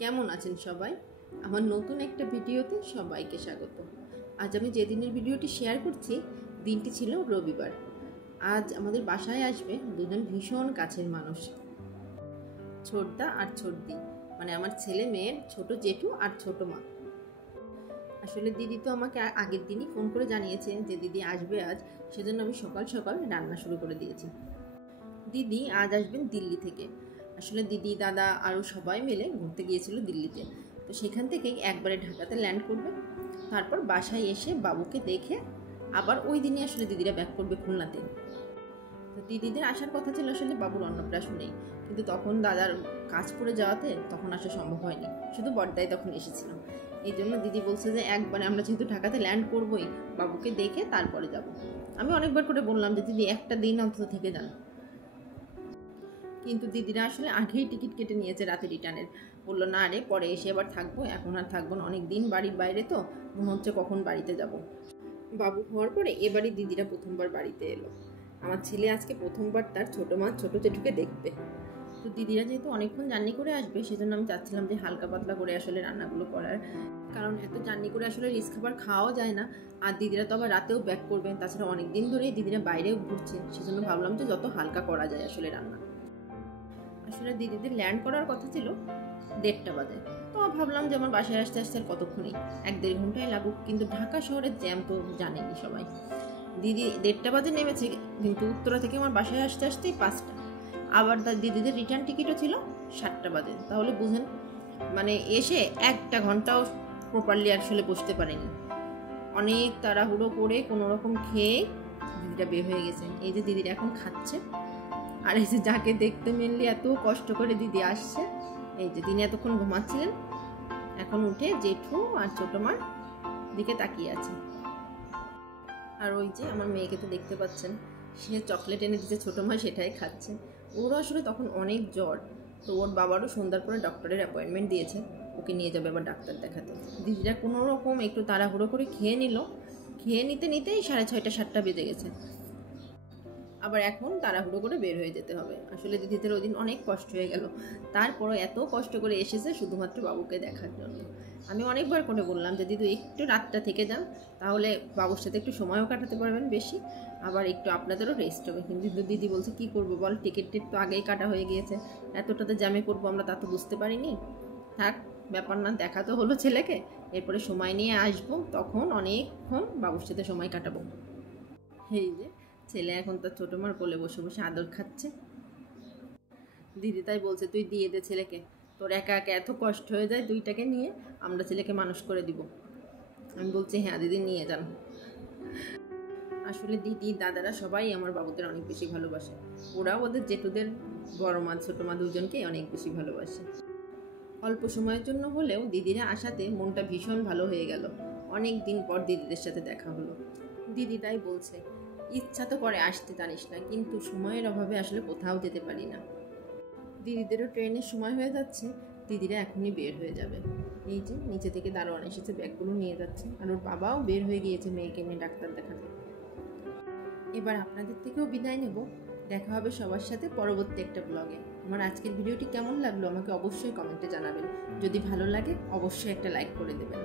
কেমন আছেন সবাই? আমার নতুন একটা ভিডিওতে সবাইকে স্বাগত। আজ আমি যে দিনের ভিডিওটি শেয়ার করছি, দিনটি ছিল রবিবার। আজ আমাদের বাসায় আসবে দুজন ভীষণ কাছের মানুষ, ছোটদা আর ছোটদি, মানে আমার ছেলে মেয়ের ছোট জেঠু আর ছোট মা। আসলে দিদি তো আমাকে আগের দিনই ফোন করে জানিয়েছে যে দিদি আসবে আজ, সেজন্য আমি সকাল সকাল রান্না শুরু করে দিয়েছি। দিদি আজ আসবেন দিল্লি থেকে। আসলে দিদি, দাদা আরও সবাই মিলে ঘুরতে গিয়েছিল দিল্লিতে, তো সেখান থেকেই একবারে ঢাকাতে ল্যান্ড করবে। তারপর বাসায় এসে বাবুকে দেখে আবার ওই দিনই আসলে দিদিরা ব্যাক করবে খুলনাতে। তো দিদিদের আসার কথা ছিল আসলে বাবুর অন্নপ্রাশনেই, কিন্তু তখন দাদার কাজ পড়ে যাওয়াতে তখন আসা সম্ভব হয়নি, শুধু বড়দাই তখন এসেছিলাম। এই জন্য দিদি বলছে যে একবারে আমরা যেহেতু ঢাকাতে ল্যান্ড করবোই, বাবুকে দেখে তারপরে যাব। আমি অনেকবার করে বললাম যে দিদি একটা দিন অন্তত থেকে যান, কিন্তু দিদিরা আসলে আগেই টিকিট কেটে নিয়েছে রাতে রিটার্নের। বললো না রে, পরে এসে আবার থাকবো, এখন আর থাকবো না, অনেক দিন বাড়ির বাইরে, তো মনে হচ্ছে কখন বাড়িতে যাব। বাবু হওয়ার পরে এবারই দিদিরা প্রথমবার বাড়িতে এলো। আমার ছেলে আজকে প্রথমবার তার ছোটো মা ছোট জেঠুকে দেখবে। তো দিদিরা যেহেতু অনেকক্ষণ জার্নি করে আসবে, সেজন্য আমি চাচ্ছিলাম যে হালকা পাতলা করে আসলে রান্নাগুলো করার, কারণ এত জার্নি করে আসলে রিস্ক খাবার খাওয়াও যায় না। আর দিদিরা তো আবার রাতেও ব্যাক করবেন, তাছাড়া অনেক দিন ধরেই দিদিরা বাইরেও ঘুরছে, সেজন্য ভাবলাম যে যত হালকা করা যায় আসলে রান্না। আসলে দিদিদের ল্যান্ড করার কথা ছিল 1:30 বাজে, তো ভাবলাম যে আমার বাসায় আসতে আসতে আর কতক্ষণই, 1-1.5 ঘন্টায় লাগুক, কিন্তু ঢাকা শহরের জ্যাম তো জানেনি সবাই। দিদি 1:30 বাজে নেমেছে, কিন্তু উত্তরা থেকে আমার বাসায় আসতে আসতেই 5টা। আবার দিদিদের রিটার্ন টিকিটও ছিল 7টা বাজে। তাহলে বুঝেন, মানে এসে 1টা ঘন্টাও প্রপারলি আসলে বসতে পারেনি। অনেক তাড়াহুড়ো করে কোনো রকম খেয়ে দিদিটা বের হয়ে গেছে। এই যে দিদিরা এখন খাচ্ছে, আর এই যে যাকে দেখতে মেনলি এত কষ্ট করে দিদি আসছে, এই যে তিনি এতক্ষণ ঘুমাচ্ছিলেন, এখন উঠে জেঠু আর ছোট মার দিকে তাকিয়ে আছে। আর ওই যে আমার মেয়েকে তো দেখতে পাচ্ছেন, সে চকলেট এনে দিচ্ছে ছোটো মা, সেটাই খাচ্ছে। ওরও আসলে তখন অনেক জ্বর, তো ওর বাবারও সন্ধ্যার পরে ডক্টরের অ্যাপয়েন্টমেন্ট দিয়েছে, ওকে নিয়ে যাবে আবার ডাক্তার দেখাতে। দিদিরা কোনো রকম একটু তাড়াহুড়ো করে খেয়ে নিল, খেয়ে নিতে নিতেই 6:30-7টা বেজে গেছে। আবার এখন তাড়াহুড়ো করে বের হয়ে যেতে হবে। আসলে দিদিদের ওই দিন অনেক কষ্ট হয়ে গেল, তারপরও এত কষ্ট করে এসেছে শুধুমাত্র বাবুকে দেখার জন্য। আমি অনেকবার করে বললাম যে দিদি একটু রাতটা থেকে যান, তাহলে বাবুর সাথে একটু সময়ও কাটাতে পারবেন বেশি, আবার একটু আপনাদেরও রেস্ট হবে। কিন্তু দিদি বলছে কী করবো বল, টিকিট তো আগেই কাটা হয়ে গিয়েছে, এতটাতে জ্যামে করবো আমরা তা তো বুঝতে পারিনি। থাক, ব্যাপার না, দেখা তো হলো ছেলেকে, এরপরে সময় নিয়ে আসবো, তখন অনেকক্ষণ বাবুর সাথে সময় কাটাবো। এই যে ছেলে এখন তার ছোটো মার কোলে বসে বসে আদর খাচ্ছে। দিদি তাই বলছে তুই দিয়ে দে ছেলেকে, তোর একা একা এত কষ্ট হয়ে যায়, দুইটাকে নিয়ে আমরা ছেলেকে মানুষ করে দিব। আমি বলছি হ্যাঁ দিদি নিয়ে যান। আসলে দিদি, দাদারা সবাই আমার বাবুদের অনেক বেশি ভালোবাসে, ওরাও ওদের জেঠুদের বড় মা ছোটো মা দুজনকেই অনেক বেশি ভালোবাসে। অল্প সময়ের জন্য হলেও দিদিরা আসাতে মনটা ভীষণ ভালো হয়ে গেল। অনেক দিন পর দিদিদের সাথে দেখা হলো। দিদি তাই বলছে ইচ্ছা তো করে আসতে, জানিস না, কিন্তু সময়ের অভাবে আসলে কোথাও যেতে পারি না। দিদিদেরও ট্রেনের সময় হয়ে যাচ্ছে, দিদিরা এখনই বের হয়ে যাবে। এই যে নিচে থেকে দারোয়ান এসেছে, ব্যাগগুলো নিয়ে যাচ্ছে, আর ওর বাবাও বের হয়ে গিয়েছে মেয়েকে নিয়ে ডাক্তার দেখাতে। এবার আপনাদের থেকেও বিদায় নেব, দেখা হবে সবার সাথে পরবর্তী একটা ব্লগে। আমার আজকের ভিডিওটি কেমন লাগলো আমাকে অবশ্যই কমেন্টে জানাবেন, যদি ভালো লাগে অবশ্যই একটা লাইক করে দেবেন।